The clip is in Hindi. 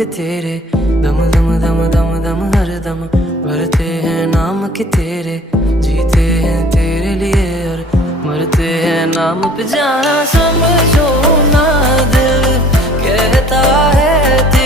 पे तेरे, दम दम दम दम दम हर दम भरते हैं नाम के तेरे, जीते हैं तेरे लिए और मरते हैं नाम पे। जाना समझो ना दिल कहता है